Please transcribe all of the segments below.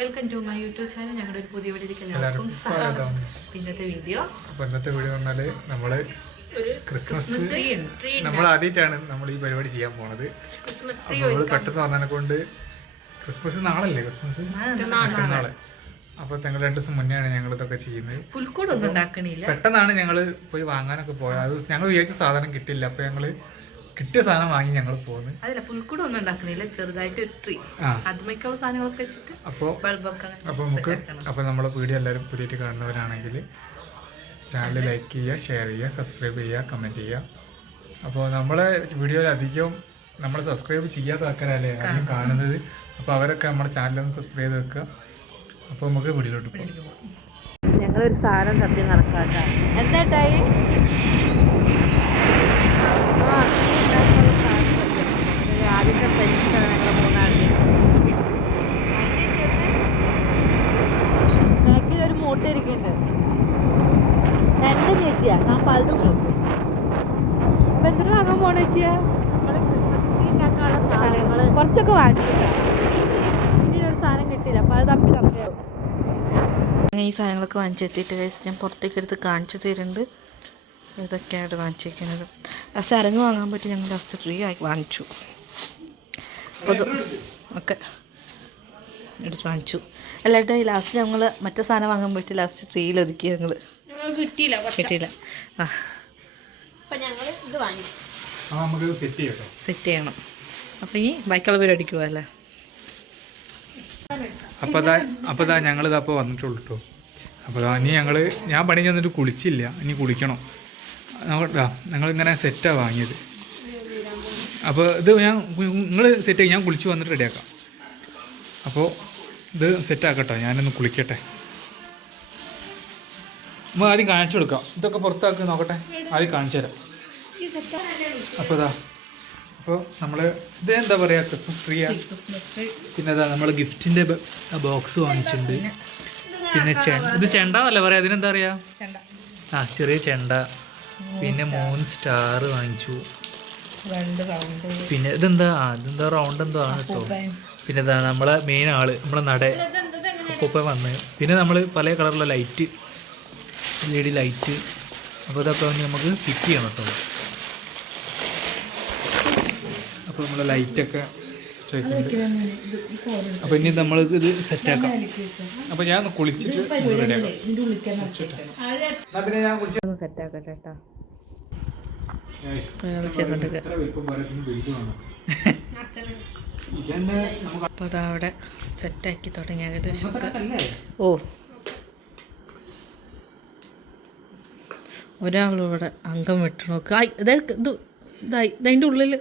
Welcome to my YouTube channel ഞങ്ങളുടെ ഒരു പുതിയ വീഡിയോ എല്ലാവർക്കും സ്വാഗതം. ഇന്നത്തെ വീഡിയോ അപ്പൊ ഇന്നത്തെ വീഡിയോ പറഞ്ഞാൽ നമ്മൾ ഒരു ക്രിസ്മസ് ട്രീ ട്രീ നമ്മൾ ആദ്യമായിട്ടാണ് നമ്മൾ ഈ പരിപാടി ചെയ്യാൻ പോണത്. ക്രിസ്മസ് ട്രീ നമ്മൾ പെട്ടെന്ന് വന്നതിനെ കൊണ്ട് ക്രിസ്മസ് നാളല്ലേ? ക്രിസ്മസ് നാളെ അപ്പൊ ഞങ്ങൾ രണ്ടു ദിവസം മുന്നെയാണ് ഞങ്ങൾ ഇതൊക്കെ ചെയ്യുന്നത്. പുൽക്കൂടൊന്നും ഉണ്ടാക്കണില്ല. പെട്ടെന്നാണ് ഞങ്ങൾ പോയി വാങ്ങാനൊക്കെ പോയത്. അത് ഞങ്ങൾ വിചാരിച്ച സാധനം കിട്ടില്ല. അപ്പൊ ഞങ്ങൾ കിട്ടിയ സാധനം വാങ്ങി ഞങ്ങൾ പോകുന്നത് അതല്ല പുൽക്കൂടൊന്നും ഉണ്ടാക്കുന്നില്ല ചെറുതായിട്ട് ഒരു ട്രീ ആ. അതുമൊക്കെയുള്ള സാധനങ്ങളൊക്കെ വെച്ചിട്ട് അപ്പോൾ ബൾബൊക്കെ അപ്പോൾ നമുക്ക് അപ്പോൾ നമ്മളെ വീഡിയോ എല്ലാവരും പുതിയിട്ട് കാണുന്നവരാണെങ്കിൽ ചാനൽ ലൈക്ക് ചെയ്യുക ഷെയർ ചെയ്യുക സബ്സ്ക്രൈബ് ചെയ്യുക കമന്റ് ചെയ്യുക. അപ്പോൾ നമ്മളെ വീഡിയോയിൽ അധികം നമ്മൾ സബ്സ്ക്രൈബ് ചെയ്യാത്ത ആൾക്കാരല്ലേ അധികം കാണുന്നത്. അപ്പോൾ അവരൊക്കെ നമ്മുടെ ചാനലൊന്ന് സബ്സ്ക്രൈബ് ചെയ്ത് വെക്കുക. അപ്പോൾ നമുക്ക് വീഡിയോയിലോട്ട് പോകാം ഞങ്ങളൊരു സാധനം തപ്പി നടക്കാം എന്താ ടൈ ആദ്യത്തെ പരീക്ഷ ഞങ്ങൾ മൂന്നാളിന് ബാക്കിൽ ഒരു മൂട്ട ഇരിക്കുന്നുണ്ട്. രണ്ട് ചേച്ചിയാ. ഞാൻ പലതും കൊടുക്കും ഇപ്പൊ എന്തിനു വാങ്ങാൻ പോണ ചേച്ചിയാ കുറച്ചൊക്കെ വാങ്ങിച്ചിട്ടാ. ഇനി ഒരു സാധനം കിട്ടിയില്ല. അപ്പൊ അത് തപ്പി തപ്പിയാവും അങ്ങനെ ഈ സാധനങ്ങളൊക്കെ വാങ്ങിച്ചെത്തിയിട്ട് കഴിച്ച് ഞാൻ പുറത്തേക്ക് എടുത്ത് കാണിച്ചു തരുന്നുണ്ട്. ഇതൊക്കെയാണ് വാങ്ങിച്ചിരിക്കുന്നത് ലാസ്റ്റ് അരങ്ങ് വാങ്ങാൻ പറ്റി ഞങ്ങൾ ഫ്രീ ആയി വാങ്ങിച്ചു. ഇത് ഒക്കെ. എടുത്ത് വാങ്ങിച്ചു. അല്ലാണ്ട് ലാസ്റ്റ് ഞങ്ങൾ മറ്റേ സാധനം വാങ്ങാൻ പറ്റി ലാസ്റ്റ് ട്രീയിൽ ഒതുക്കി ഞങ്ങൾ കിട്ടിയില്ല കിട്ടിയില്ല. ആ. അപ്പൊ ഞങ്ങൾ ഇത് വാങ്ങി. അപ്പോൾ നമുക്ക് സെറ്റ് ചെയ്യട്ടോ. സെറ്റ് ചെയ്യണം. അപ്പം ഈ ബാക്കിയുള്ള പരിപാടിക്ക് പോകാമല്ലേ അപ്പോൾ അതാ അപ്പോൾ അതാ ഞങ്ങളിതാ അപ്പോൾ വന്നിട്ടുള്ളൂ കേട്ടോ അപ്പോൾ ദാ ഇനി ഞങ്ങൾ ഞാൻ പണി ചെന്നിട്ട് കുളിച്ചില്ല. ഇനി കുളിക്കണം. ഞങ്ങൾ ഞങ്ങളിങ്ങനെ സെറ്റാണ് വാങ്ങിയത്. അപ്പോൾ ഇത് ഞാൻ നിങ്ങൾ സെറ്റ് ഞാൻ കുളിച്ച് വന്നിട്ട് റെഡിയാക്കാം അപ്പോൾ ഇത് സെറ്റാക്കട്ടോ ഞാനൊന്ന് കുളിക്കട്ടെ. നമ്മൾ ആദ്യം കാണിച്ചു കൊടുക്കാം. ഇതൊക്കെ പുറത്താക്കി നോക്കട്ടെ. ആദ്യം കാണിച്ചു തരാം. അപ്പോൾ ഇതാ. അപ്പോൾ നമ്മൾ ഇത് എന്താ പറയുക ക്രിസ്മസ് ട്രീ പിന്നെ അതാ നമ്മൾ ഗിഫ്റ്റിന്റെ ബോക്സ് വാങ്ങിച്ചിട്ടുണ്ട്. പിന്നെ ചെണ്ട ഇത് ചെണ്ട എന്നല്ല പറയാ അതിനെന്താ പറയുക ചെണ്ട. ആ ചെറിയ ചെണ്ട. പിന്നെ മൂന്ന് സ്റ്റാർ വാങ്ങിച്ചു. പിന്നെ ഇതെന്താ? ഇതെന്താ റൗണ്ട് എന്തോ ആണ് കേട്ടോ പിന്നെ ഇതാ നമ്മളെ മെയിൻ ആൾ നമ്മളെ നട അപ്പൊപ്പ വന്ന്. പിന്നെ നമ്മൾ പല കളറുള്ള light L E D light അപ്പോൾ ഇതൊക്കെ വന്ന് നമുക്ക് ഫിറ്റ് ചെയ്യണം കേട്ടോ അപ്പോൾ നമ്മളെ ലൈറ്റൊക്കെ അപ്പോൾ ഇനി നമ്മൾ ഇത് സെറ്റ് ആക്കാം. അപ്പോൾ ഞാൻ കുളിച്ചിട്ട് റെഡിയാക്കാം പിന്നെ ഞാൻ കുളിച്ചു ഒന്ന് സെറ്റ് ആക്കട്ടെ കേട്ടോ ഞങ്ങൾ അപ്പോൾ സെറ്റാക്കി തുടങ്ങി ഏകദേശം ഓ. ഒരാളിവിടെ അംഗം വെട്ടു നോക്ക്. ഇത് ഇത് ഇതായി ഇതിന്റെ ഉള്ളിൽ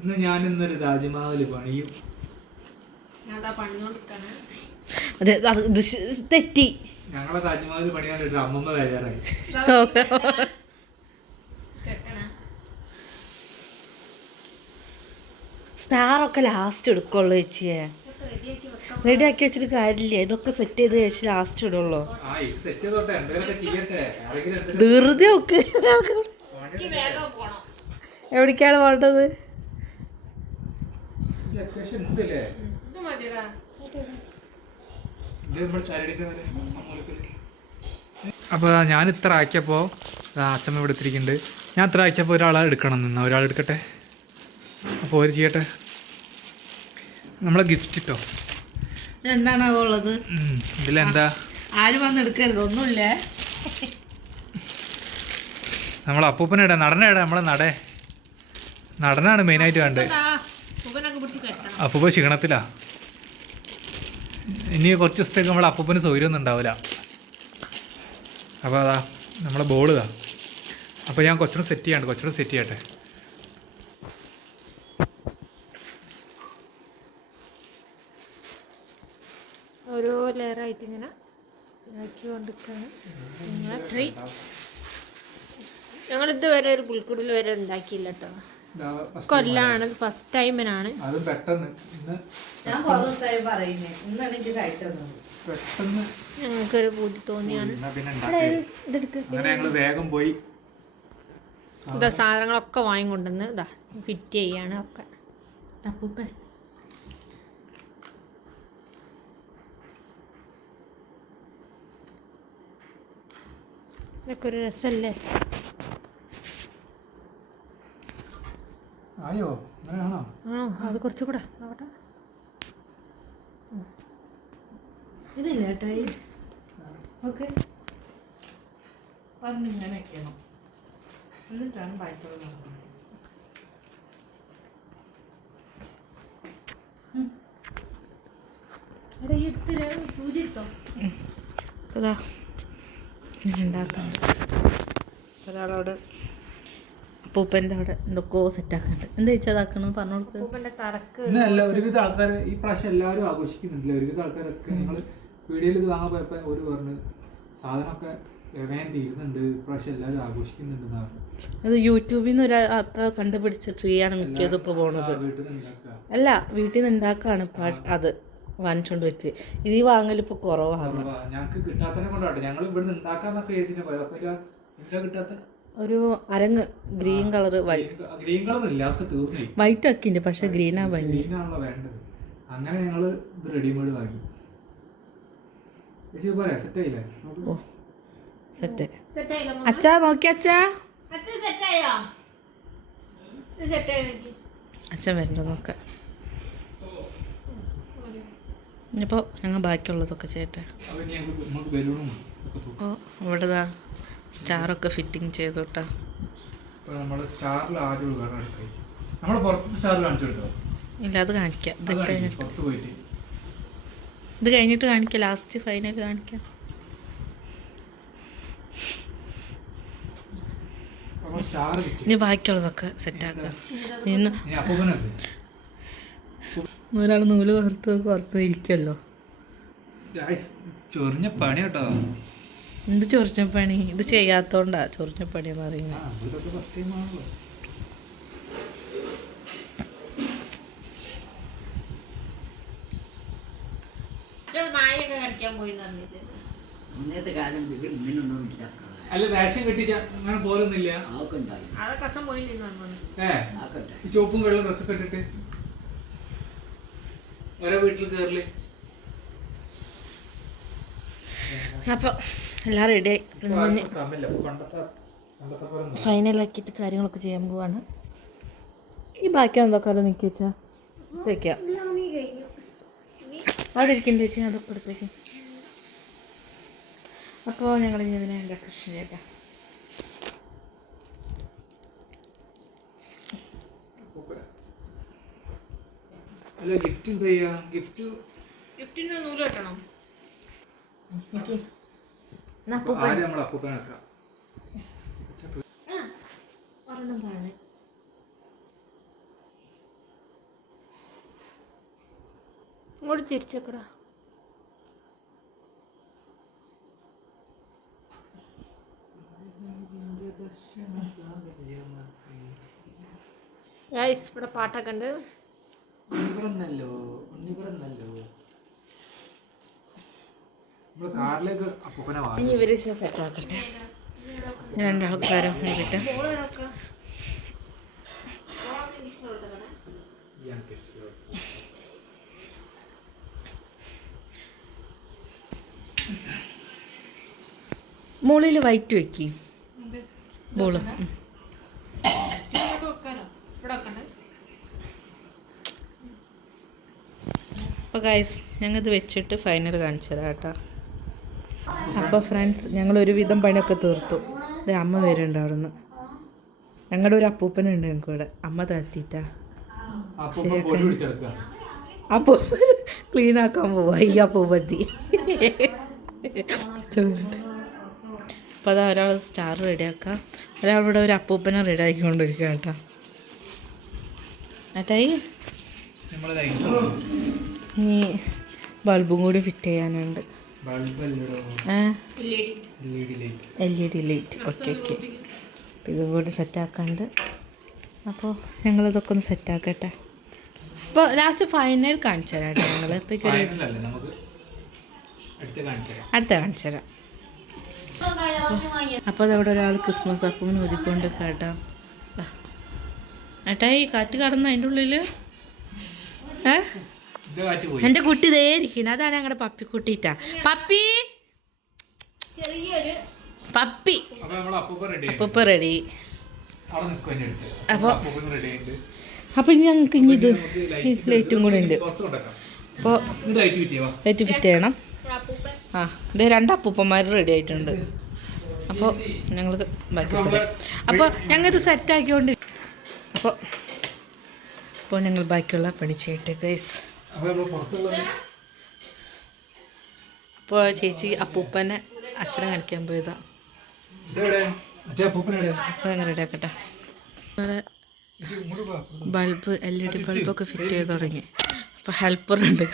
ഇന്ന് ഞാൻ ഇന്നൊരു പണിയും. അതെ തെറ്റി. ഞങ്ങളെ താജ്മഹൽ പണിയാൻ അമ്മമ്മ തയ്യാറായി. സ്റ്റാറൊക്കെ ലാസ്റ്റ് എടുക്കുള്ളൂ ചേച്ചിയെ. റെഡി ആക്കി വെച്ചിട്ട് കാര്യമില്ല. ഇതൊക്കെ സെറ്റ് ചെയ്ത് ചേച്ചി ലാസ്റ്റ് ഇടുള്ളൂ. ആ സെറ്റ് ചെയ്തോട്ടെ. എന്തെങ്കിലുമൊക്കെ ചെയ്യട്ടെ. ആരെങ്കിലും എന്തെങ്കിലും ധൃതി ഒക്കെ എവിടേക്കാണ് പോകേണ്ടത്? അപ്പോൾ ഞാൻ ഇത്ര ആക്കിയപ്പോൾ അച്ഛമ്മ ഇവിടെ എത്തിരിക്കുന്നുണ്ട് ഞാൻ ഇത്ര ആക്കിയപ്പോൾ ഒരാളെ എടുക്കണം നിന്ന്. ഒരാൾ എടുക്കട്ടെ? അപ്പോൾ ഒരു ചെയ്യട്ടെ? നമ്മളെ ഗിഫ്റ്റ് ഇട്ടോ? എന്താണ് ഉള്ളത്? ഇതിലെന്താ? ആരും വന്ന് എടുക്കരുത്? ഒന്നുമില്ലേ? നമ്മളെ അപ്പൂപ്പനേടാ നടനേടാ നമ്മളെ നടേ. നടനാണ് മെയിനായിട്ട് വേണ്ടത്. അപ്പൂപ്പ ക്ഷീണത്തിലാ. ഇനി കുറച്ച് ദിവസത്തേക്ക് നമ്മളെ അപ്പൂപ്പന് സൗകര്യമൊന്നും ഉണ്ടാവില്ല. അപ്പോൾ അതാ നമ്മളെ ബോൾ ഇതാ. അപ്പോൾ ഞാൻ കുറച്ചുകൂടെ സെറ്റ് ചെയ്യാണ്ട് കുറച്ചും സെറ്റ് ചെയ്യട്ടെ. ഓരോ ലെയറായിട്ട് ഇങ്ങനെ ഇതാക്കി നിങ്ങളെ ട്രീ ഞങ്ങൾ ഇതുവരെ ഒരു പുൽക്കുടിൽ വരെ ഉണ്ടാക്കിയില്ല കേട്ടോ കൊല്ലാണ്. ഫസ്റ്റ് ടൈമിനാണ് അത് പെട്ടെന്ന് ഇന്ന് ഞാൻ കുറേ ദിവസമായി പറയുന്നേ. ഇന്നാണ് എനിക്ക് പെട്ടെന്ന് ഞങ്ങൾക്കൊരു പൂതി തോന്നിയാണ്. അങ്ങനെ ഞങ്ങൾ വേഗം പോയി. ഇതാ സാധനങ്ങളൊക്കെ വാങ്ങിക്കൊണ്ടുവന്ന് ഇതാ ഫിറ്റ് ചെയ്യാണ് ഒക്കെ. ഇതൊക്കെ ഒരു രസമല്ലേ ആയോ? അങ്ങനെയാണോ? ആ അത് കുറച്ചുകൂടെ നോക്കട്ടെ ഇതില്ല ഏട്ടായി ഓക്കെ. പറഞ്ഞിങ്ങനെ വെക്കണം. എന്നിട്ടാണ് നടക്കുന്നത്. എടാ ഈ എടുത്തില്ല സൂചി എടുത്തോ അതാ ഉണ്ടാക്കാം. ഒരാളവിടെ അപ്പൂപ്പന്റെ അവിടെ എന്തൊക്കെയോ സെറ്റാക്കുന്നുണ്ട് എന്താ വെച്ചാൽ അതാക്കണം പറഞ്ഞു കൊടുക്കുക പൂപ്പന്റെ ഒരുവിധ ആൾക്കാർ ഈ പ്രാവശ്യം എല്ലാവരും ആഘോഷിക്കുന്നുണ്ടല്ലേ? ഒരുവിധ ആൾക്കാരൊക്കെ ഞങ്ങൾ വീഡിയോയിൽ ഇത് വാങ്ങാൻ പോയപ്പോൾ ഒരു പറഞ്ഞു സാധനമൊക്കെ വേഗം തീരുന്നുണ്ട്. ഇപ്രാവശ്യം എല്ലാവരും ആഘോഷിക്കുന്നുണ്ടെന്നാണ് അത് യൂട്യൂബിൽ നിന്ന് ഒരു അപ്പ കണ്ടുപിടിച്ച ട്രീ ആണ് മിക്കതും ഇപ്പോൾ പോണത്. നിന്ന് അല്ല വീട്ടിൽ നിന്ന് ഉണ്ടാക്കാണ് ഇപ്പം അത് വാങ്ങിച്ചോണ്ട് പറ്റി ഇത് ഈ വാങ്ങൽ ഇപ്പോൾ കുറവാണ്. ഞങ്ങൾക്ക് കിട്ടാത്തതിനെ കൊണ്ടാട്ടെ. ഞങ്ങൾ ഉണ്ടാക്കാന്നൊക്കെ വിചാരിച്ചിട്ട് പോയത്. അപ്പൊ കിട്ടാത്ത ഒരു അരങ്ങ് green colour white green colour ഇല്ലാത്ത തീർന്നു. വൈറ്റ് ഒക്കെ ഉണ്ട് പക്ഷെ ഗ്രീനാ ഭംഗി. വേണ്ടത്. അങ്ങനെ ഞങ്ങൾ ഇത് റെഡിമെയ്ഡ് വാങ്ങി. സെറ്റ് ആയില്ലേ? നോക്ക്. ഓ സെറ്റ് സെറ്റായില്ല അച്ഛാ നോക്കി അച്ഛാ അച്ഛൻ വരണ്ട നോക്ക. ഇനിയിപ്പോൾ ഞങ്ങൾ ബാക്കിയുള്ളതൊക്കെ ചെയ്യട്ടെ. ഓ ഇനി സ്റ്റാറൊക്കെ ഫിറ്റിംഗ് ചെയ്തു കേട്ടോ ഇപ്പൊ നമ്മൾ സ്റ്റാറിൽ ആദ്യം ഉദ്ഘാടനം എടുക്കുക നമ്മൾ പുറത്തെ സ്റ്റാർ കാണിച്ചു കൊടുത്തോ ഇല്ല അത് കാണിക്കാം. ഇത് കഴിഞ്ഞിട്ട്. പുറത്ത് പോയിട്ട്. ഇത് കഴിഞ്ഞിട്ട് കാണിക്കാം. ലാസ്റ്റ് ഫൈനൽ കാണിക്കാം. നമ്മൾ ഇനി ബാക്കിയുള്ളതൊക്കെ സെറ്റാക്കാം അപ്പൂപ്പനത് ഒരാൾ നൂൽ കോർത്ത് പുറത്ത് ഇരിക്കുമല്ലോ ഗായ്സ്, ചൊറിഞ്ഞ പണി കേട്ടോ എന്ത് ചൊറിഞ്ഞ പണി ഇത് ചെയ്യാത്തോണ്ടാ ചൊറിഞ്ഞ പണി എന്ന് പറയുന്നത് അല്ല വേഷം കെട്ടിച്ച അങ്ങനെ പോരുന്നില്ല ചുവപ്പും വെള്ളം ഡ്രസ്സൊക്കെ ഇട്ടിട്ട് ഓരോ വീട്ടിൽ കയറൽ അപ്പോൾ എല്ലാം റെഡി ആയി. ഒന്നും. ഫൈനലാക്കിയിട്ട് കാര്യങ്ങളൊക്കെ ചെയ്യാൻ പോവാണ്. ഈ ബാക്കി എന്തൊക്കെ അവിടെ നിൽക്കി വെച്ചാ വെക്കാം. അവിടെ ഇരിക്കണ്ട ചേച്ചി അതൊക്കെ എടുത്തേക്ക് അപ്പോൾ ഞങ്ങൾ ഇനി ഇതിനെ എന്റെ കൃഷ്ണ അല്ല ഗിഫ്റ്റ് ചെയ്യാ? ഗിഫ്റ്റ് ഗിഫ്റ്റിന് നൂൽ കെട്ടണം. ആദ്യം നമ്മൾ അപ്പൂപ്പനെ വെക്കാം ഒരെണ്ണം കാണേ ഇങ്ങോട്ട് തിരിച്ചേക്കടാ. ഗൈസ് ഇവിടെ പാട്ടൊക്കെ ഉണ്ട് ഉണ്ണിപ്പിറന്നല്ലോ ഉണ്ണിപ്പിറന്നല്ലോ നമ്മൾ കാറിലേക്ക് അപ്പൂപ്പനെ വാങ്ങി ഇനി. മുകളിൽ വൈറ്റ് വെക്കി. ബോൾ. അപ്പോൾ ഗൈസ് ഞങ്ങളിത് വെച്ചിട്ട് ഫൈനൽ കാണിച്ചു അപ്പോൾ ഫ്രണ്ട്സ് ഞങ്ങൾ ഒരുവിധം പണിയൊക്കെ തീർത്തു. ഇത് അമ്മ വരുന്നുണ്ട് അവിടെ നിന്ന് ഞങ്ങളുടെ ഒരു അപ്പൂപ്പനുണ്ട് ഞങ്ങൾക്ക് ഇവിടെ അമ്മ താത്തിട്ടാ. പിടിച്ചെടുക്കുക അപ്പോൾ ക്ലീൻ ആക്കാൻ പോവാ ഈ അപ്പൂപ്പത്തി. അപ്പോൾ അതാ ഒരാൾ സ്റ്റാർ റെഡിയാക്കാം ഒരാൾ ഇവിടെ ഒരു അപ്പൂപ്പനെ റെഡി ആക്കിക്കൊണ്ടിരിക്കുക കേട്ടോ. ഏട്ടായി ഇനി ബൾബും കൂടി ഫിറ്റ് ചെയ്യാനുണ്ട്. L E D. Light. Okay okay. അപ്പോൾ ഇതും കൂടി സെറ്റാക്കാണ്ട്. അപ്പോൾ ഞങ്ങളിതൊക്കെ ഒന്ന് സെറ്റാക്കട്ടെ. ഇപ്പോൾ ലാസ്റ്റ് ഫൈനൽ കാണിച്ചു തരാം കേട്ടോ ഞങ്ങൾ ഇപ്പോൾ നമുക്ക് അടുത്ത് കാണിച്ചു തരാം അടുത്ത കാണിച്ചു തരാം അപ്പോൾ അതവിടെ ഒരാൾ ക്രിസ്മസ് അപ്പം ഒതുക്കൊണ്ട് കേട്ടോ ഏട്ടാ ഈ കാറ്റ് കടന്ന് അതിന്റെ ഉള്ളിൽ ഏ? എന്റെ കുട്ടി ഇതേ ഇരിക്കുന്നത് അതാണ് ഞങ്ങളുടെ പപ്പി കുട്ടിട്ടാ പപ്പി! ചെറിയൊരു പപ്പി. അപ്പൂപ്പ റെഡി അപ്പൊ- അപ്പൊ ഇനി ഞങ്ങൾക്ക് ഇനി ഇത് ലൈറ്റും കൂടെ ഉണ്ട്. അപ്പോൾ ലൈറ്റ് ഫിറ്റ് ചെയ്യണം. അപ്പൂപ്പൻ ആ ഇത് രണ്ട് അപ്പൂപ്പന്മാർ റെഡി ആയിട്ടുണ്ട്. അപ്പോൾ ഞങ്ങൾ ബാക്കി അപ്പോൾ ഞങ്ങൾ ഇത് സെറ്റ് ആക്കിക്കൊണ്ടിരിക്കും അപ്പോൾ അപ്പോൾ ഞങ്ങൾ ബാക്കിയുള്ള പണി ചെയ്യട്ടെ ഗൈസ് അപ്പോൾ ചേച്ചി അപ്പൂപ്പനെ അച്ഛനെ കാണിക്കാൻ പോയതാ. ഇത് ബൾബ് എൽ ഇ ഡി ബൾബൊക്കെ ഫിറ്റ് ചെയ്ത് തുടങ്ങി. അപ്പോൾ ഹെൽപ്പർ ഉണ്ട്.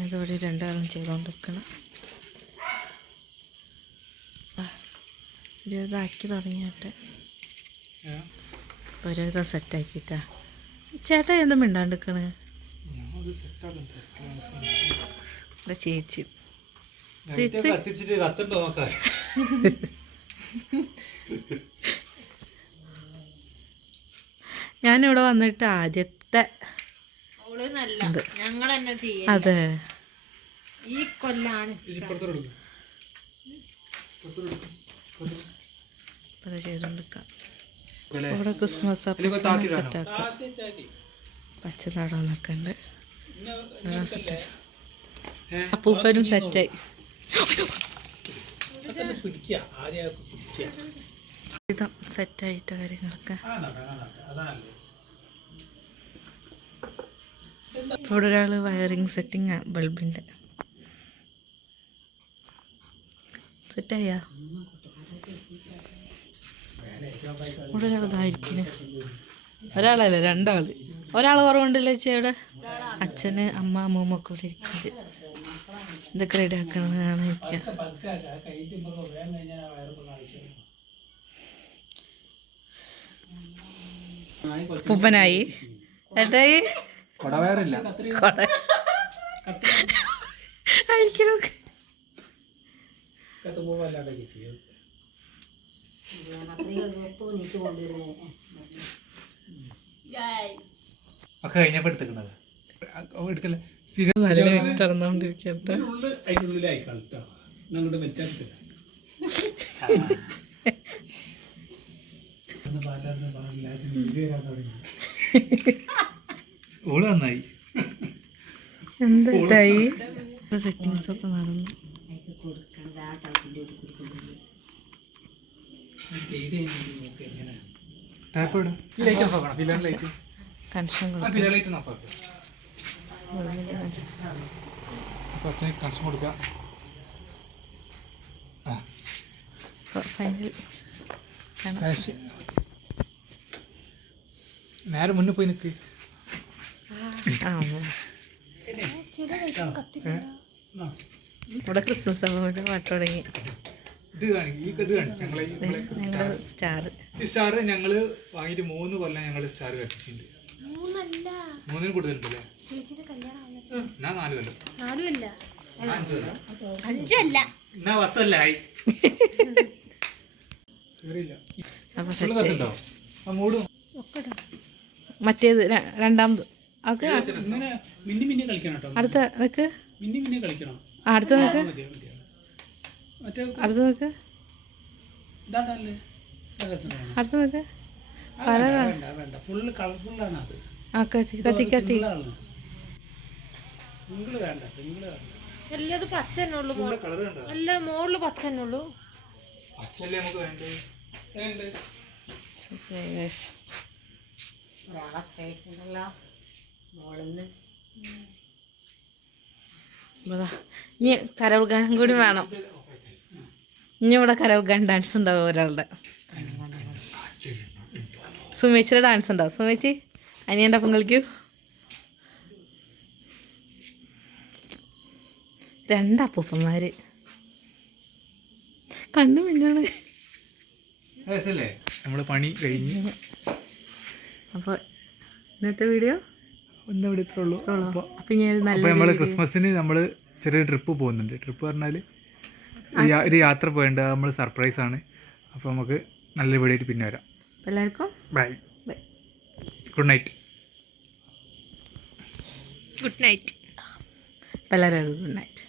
അതോടെ രണ്ടാളും ചെയ്തുകൊണ്ടിരിക്കണം ഇതാക്കി തുടങ്ങിയിട്ട്. ഒരുവിധം സെറ്റാക്കിട്ടാ ചേട്ടാ എന്ത് മിണ്ടാണ്ടിക്കണ് ഇവിടെ ചേച്ചി. ഞാനിവിടെ വന്നിട്ട് ആദ്യത്തെ ഓൾ നല്ല ഞങ്ങൾ തന്നെ ചെയ്യാം അതെ. ഈ കൊല്ലാണ് ഇപ്പുറത്തോട് എടുക്കും അത് ചെയ്തുകൊണ്ടിരിക്കാം അല്ലേ? ഇവിടെ ക്രിസ്മസ് താത്തിയിടാനോ? സെറ്റാക്കാം. പച്ച നടന്നൊക്കെ ഉണ്ട് സെറ്റ്. ഏ? അപ്പൂപ്പനും സെറ്റായി. ഇതാ സെറ്റായിട്ട് കാര്യങ്ങളൊക്കെ. ഇപ്പോൾ ഇവിടെ ഒരാൾ വയറിങ് സെറ്റിംഗ് ബൾബിന്റെ സെറ്റായ? ഇവിടെ ഒരാൾ ഇതായിരിക്കുന്നു ഒരാളല്ല രണ്ടാൾ ഒരാൾ കുറവുണ്ടല്ലോ ചേച്ചി അവിടെ? അച്ഛന് അമ്മ അമ്മൂമ്മ ഒക്കെ ഇവിടെ ഇരിക്കുന്നത് ഇതൊക്കെ റെഡി ആക്കണമെന്നാണ് ഇരിക്കുക ഉപ്പനായി ഏട്ടായി? കൊട ഒക്കെ കഴിഞ്ഞപ്പോ എടുത്തിട്ടുള്ളത് എടുക്കല്ലേ സ്ഥിരം നല്ല തുറന്നുകൊണ്ടിരിക്കട്ടെ ഓൾ നന്നായി എന്തായി സെറ്റിങ്സ് ഒക്കെ നടന്നു ടാപ്പ് കണക്ഷൻ ഫൈനൽ നേരെ മുന്നേ പോയി നിൽക്ക് ഇവിടെ ക്രിസ്മസ് അമ്മയുടെ പാട്ട് തുടങ്ങി. ഇത് കാണി ഈ ഇത് കാണി. ഞങ്ങളെ ഞങ്ങളെ സ്റ്റാർ ഈ സ്റ്റാർ ഞങ്ങൾ വാങ്ങിയിട്ട് മൂന്ന് കൊല്ലം ഞങ്ങൾ സ്റ്റാർ കത്തിച്ചിട്ടുണ്ട് മൂന്നിന് കൂടുതലുണ്ടല്ലേ? ഞാൻ നാല് കൊല്ലം. നാലുമല്ല. അഞ്ച് കൊല്ലം. അഞ്ചല്ല. എന്നാ പത്തല്ലായി മറ്റേത് രണ്ടാമത് അത് ഇങ്ങനെ മിന്നി മിന്നി കളിക്കണം അടുത്ത നിക്ക് മിന്നി മിന്നി കളിക്കണം. അടുത്ത നിക്ക് അടുത്ത നിക്ക്. അടുത്ത ആ കത്തി കത്തി പച്ച തന്നെ ഉള്ളു അല്ല മോളിൽ പച്ച തന്നെ ഉള്ളു ഇനി കരവൽഗാനം കൂടി വേണം. ഇനി ഇവിടെ കരവൽഗാൻ ഡാൻസ് ഉണ്ടാവും ഒരാളുടെ. സുമേച്ചിയുടെ ഡാൻസ് ഉണ്ടാവും സുമേച്ചി അനിയന്റെ ഒപ്പം കളിക്കൂ. രണ്ടപ്പൂപ്പന്മാര് കണ്ണു മിന്നാണ് നമ്മൾ പണി കഴിഞ്ഞു. അപ്പോൾ ഇന്നത്തെ വീഡിയോ ഒന്നും ഇവിടെ ഇത്രേ ഉള്ളൂ. അപ്പോൾ അപ്പം ഇനി നല്ല അപ്പോൾ നമ്മൾ ക്രിസ്മസിന് നമ്മൾ ചെറിയ ട്രിപ്പ് പോകുന്നുണ്ട്. ട്രിപ്പ് പറഞ്ഞാൽ ഒരു യാത്ര പോയിട്ടുണ്ട് നമ്മൾ സർപ്രൈസ് ആണ്. അപ്പോൾ നമുക്ക് നല്ല വീഡിയോ പിന്നെ വരാം. എല്ലാവർക്കും bye bye good night good night അപ്പോൾ എല്ലാവരും ഗുഡ് നൈറ്റ്